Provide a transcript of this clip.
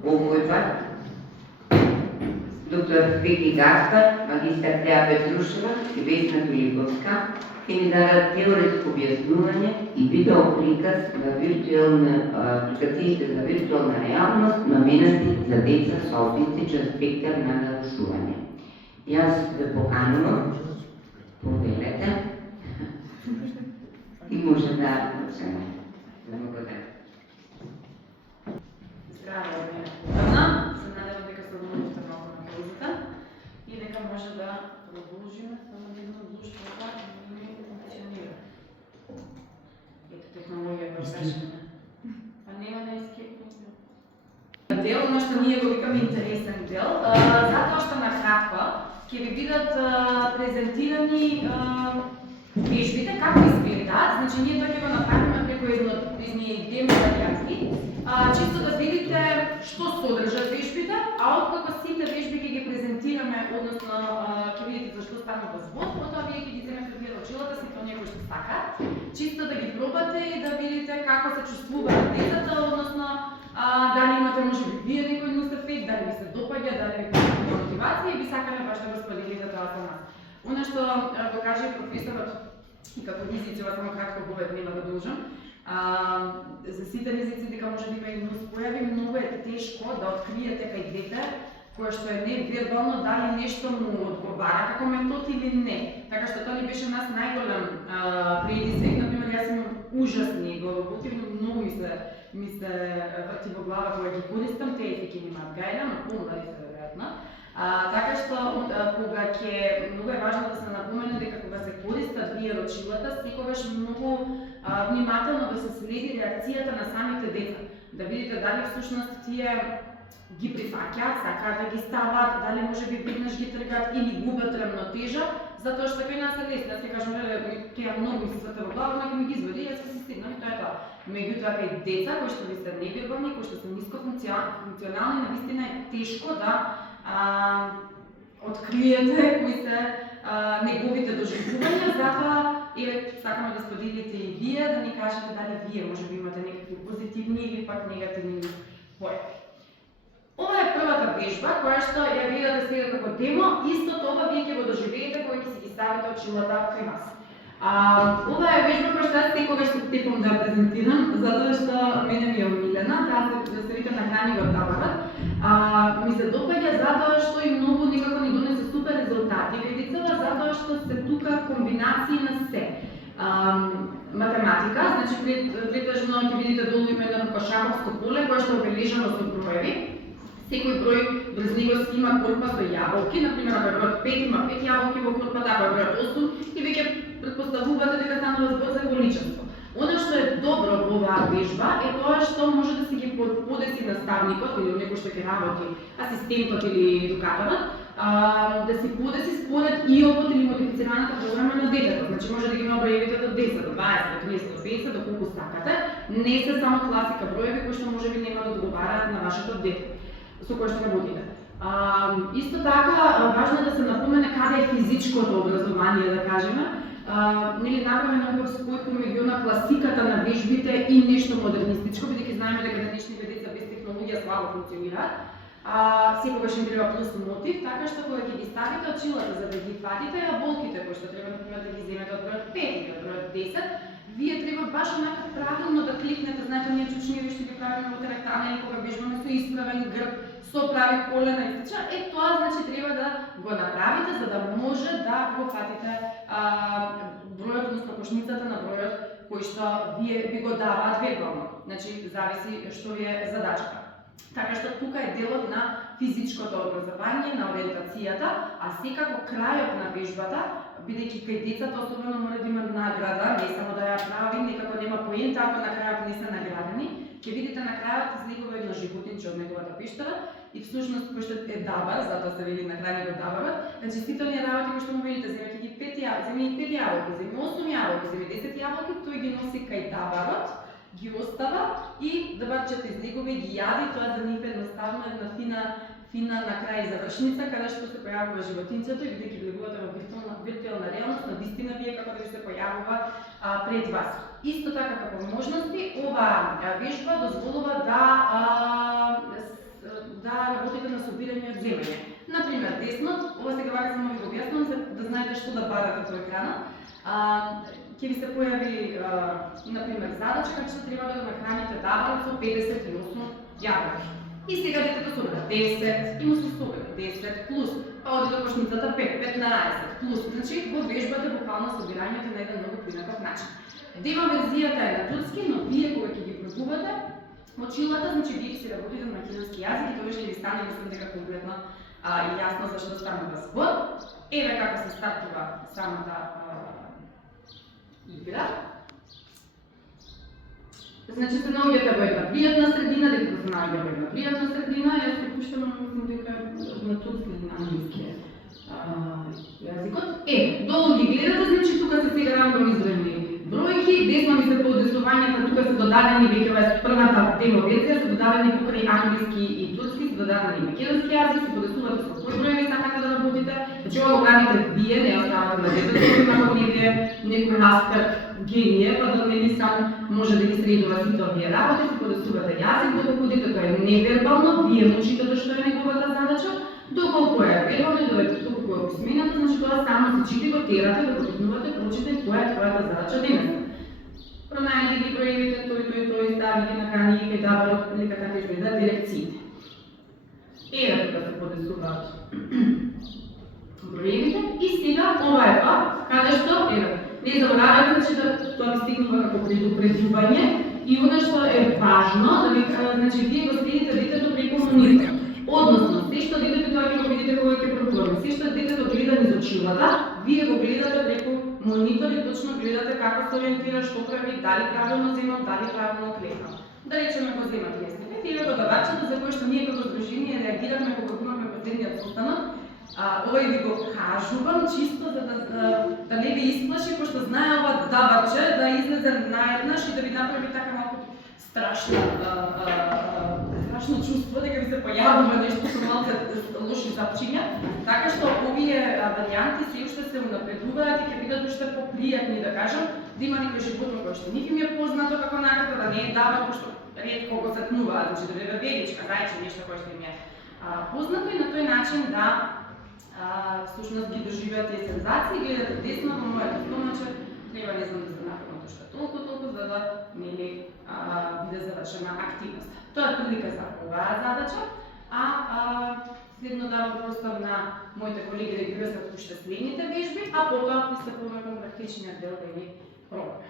Овој пат доктор Вики Гаспар, магистар Теа Петрушева и Весна Филиповска ќе ни дадат теоретско објаснување и видеоприказ на апликациите за виртуелна реалност наменати за деца со аутистичен спектар на нарушување. Јас ве поканувам, повелете и може да почнеме. Благодарам. Здраво, Ана. Се надевам дека се одморите малку на паузата и дека може да продолжиме само едно друштвото не функционира. Ето технологија баш сашена. А нема да ескепнеме. Дел, но што ние го викаме интересен дел, затоа што на кратко ќе ви бидат презентирани вежбите, како изгледаат. Значи, ние тоа ќе го направиме преку едни демо варијанти, чисто да видите што содржат вежбите, а откако сите вежби ќе ги презентираме, односно ќе видите за што станува збор, потоа вие ќе ги земете од очилата сите оние кои што сакаат, чисто да ги пробате и да видите како се чувствуваат децата, односно дали имате можеби вие некој нов ефект, дали ви се допаѓа, дали ви има мотивација и би сакале баш да го споделите тоа со нас. Она што го каже професорот и како езици, само кратко повед нема да должам, за сите езици дека може да има и нуспојави, многу е тешко да откриете кај дете кое што е невербално дали нешто му одговара како метод или не. Така што тоа ни беше нас најголем предизвик. Например, јас имам ужасни главоботи, многу ми се врти во глава кога ги користам, тие ефики немаат гајна, но помлади се веројатно. Така што кога ќе многу е важно да се напомене дека кога се користат VR-очилата, секогаш многу внимателно да се следи реакцијата на самите деца. Да видите дали всушност тие ги прифаќаат, сакаат да ги стават, дали можеби веднаш ги тргаат или губат рамнотежа, затоа што кај нас е лесно. Јас ќе кажам, тоа многу ми се сврте во глава, но ќе ми ги извади, јас ќе се стигнам и тоа е тоа. Меѓутоа кај деца кои што ви се невербални, кои што се ниско функционални, навистина е тешко да откриете кои се неговите доживувања, затоа сакаме да споделите и вие, да ни кажете дали вие можеби имате некакви позитивни или пак негативни појави. Ова е првата вежба која што ја гледате сега како демо, исто тоа вие ќе го доживеете кога ќе си ги ставите очилата кај нас. Ова е вежба која што јас секогаш се тепам да презентирам, затоа што мене ми е омилена, таа се вика нахрани го табарот. Ми се допаѓа затоа што и многу некако ни донесе супер резултати кај децата, затоа што се тука комбинации на се. Математика, значи претежно ќе видите долу има едно кошаковско поле кое што е обележано со броеви. Секој број врз него си има корпа со јаболки, например, ако бројот 5 има 5 јаболки во корпата, ако бројот 8 и веќе претпоставувате дека станува збор за количество. Она што е добро во оваа вежба е тоа што може да се ги подеси наставникот или некој што ќе работи, асистентот или едукаторот, да си подеси според ИО-от или модифицираната програма на детето. Значи може да ги има броевите до 10, до 20, до 30, до 50, до колку сакате. Не се само класика броеви кои што можеби нема да одговараат на вашето дете со кој што работите. Исто така, важно е да се напомене каде е физичкото образование, да кажеме. Нели направено некој спој помеѓу на класиката на вежбите и нешто модернистичко, бидејќи знаеме дека денешните деца без технологија слабо функционираат. Секогаш им треба плюс мотив, така што кога ќе ги ставите очилата за да ги фатите јаболките кои што треба например да ги земете од бројот 5 или од бројот 10, вие треба баш онака правилно да кликнете, знаете, ние чучневи што ги правиме во теретана или кога вежбаме со исправен грб, со прави колена и слична, тоа значи треба да го направите за да може да го фатите бројот, односно кошницата на бројот кој што вие ви го даваат вербално. Значи зависи што ви е задачата. Така што тука е делот на физичкото образование, на ориентацијата, а секако крајот на вежбата, бидејќи кај децата особено мора да има награда, не само да ја прави, некако нема поента ако на крајот не се наградени, ќе видите на крајот излегува едно животинче од неговата пештера и всушност кој што е дабар, затоа се вели нахрани го дабарот, значи сите оние работи кои што му видите, земете ги 5 јаболки, земи 8 јаболки, земи 10 јаболки, тој ги носи кај дабарот, ги остава и дабарчето излегува и ги јади, тоа за нив едноставно една фина на крај завршница, каде што се појавува животинцето и бидејќи влегувате во виртуелна реалност, на вистина вие како да се појавува пред вас. Исто така како можности, ова вежба дозволува да земење. Например, десно, ова сега вака само ви го објаснувам за да знаете што да барате по екранот. Ќе ви се појави, например, задача како што треба да го нахраните дабарот со 58 јаболки. И сега детето собира 10 и му се собира 10 плюс, па оди до кошницата 5, 15 плюс. Значи, го вежбате буквално собирањето на еден многу поинаков начин. Дема верзијата е на турски, но вие кога ќе ги пробувате очилата, значи вие си работите на македонски јазик и тоа ќе ви стане, мислам дека комплетно и јасно зашто станува збор. Еве како се стартува самата игра. Значи се наоѓате во една пријатна средина, дека се наоѓа во една пријатна средина, јас се пуштам, мислам дека на турски или на англиски јазикот. Долу ги гледате, значи тука се сега рандом изброени бројки, десно ми се подесувањата, тука се додадени веќе ова е првата демо верзија, се додадени покрај англиски и турски, се додадени македонски јазик, се подесувате со кој број ви сакате да работите. Значи ова го правите вие, не оставате на детето, како не вие некој аспер гение, па да нели сам може да ги средува сите овие работи, се подесувате јазик, доколку детето е невербално, вие му читате што е неговата задача, доколку е вербално, доколку е писмената, значи тоа само се чити, го терате, да го текнувате, прочите која е твојата задача денес. Пронајдете ги броевите, тој, стави ги на храни, кај дабарот, или како изгледаат дирекциите. Еве тука се подесуваат броевите и сега ова е тоа, каде што, еве, не заборавајте, значи да тоа ви стигнува како предупредување и она што е важно, да ви, значи вие го следите детето преку монитор. Односно, се што детето тоа ќе го видите кога ќе пробуваме, се што детето гледа низ очилата, вие го гледате преку монитор и точно гледате како се ориентира, што прави, дали правилно зема, дали правилно клека. Да речеме го земат местните, или го давачето за кој што ние како здружение реагираме кога го имаме последниот состанок. Ова ви го кажувам чисто за да не ви исплаши, пошто знае ова дабаче да излезе наеднаш и да ви направи така малку страшно чувство дека ви се појавува нешто со малку лоши запчиња, така што овие варијанти се уште се унапредуваат и ќе бидат уште попријатни, да кажам, да има некој животно кој што нив им е познато како наката, да не е дабак, пошто ретко го затнуваат, значи да биде величка, зајче, нешто кое што им е познато и на тој начин да всушност ги доживеат тие сензации, гледате десно во моето стомаче, треба не знам да се напред уште толку за да нели биде завршена активност. Тоа е прилика за оваа задача, следно давам простор на моите колеги да ги врсат уште следните вежби, а потоа пристапуваме кон практичниот дел да ги пробаме.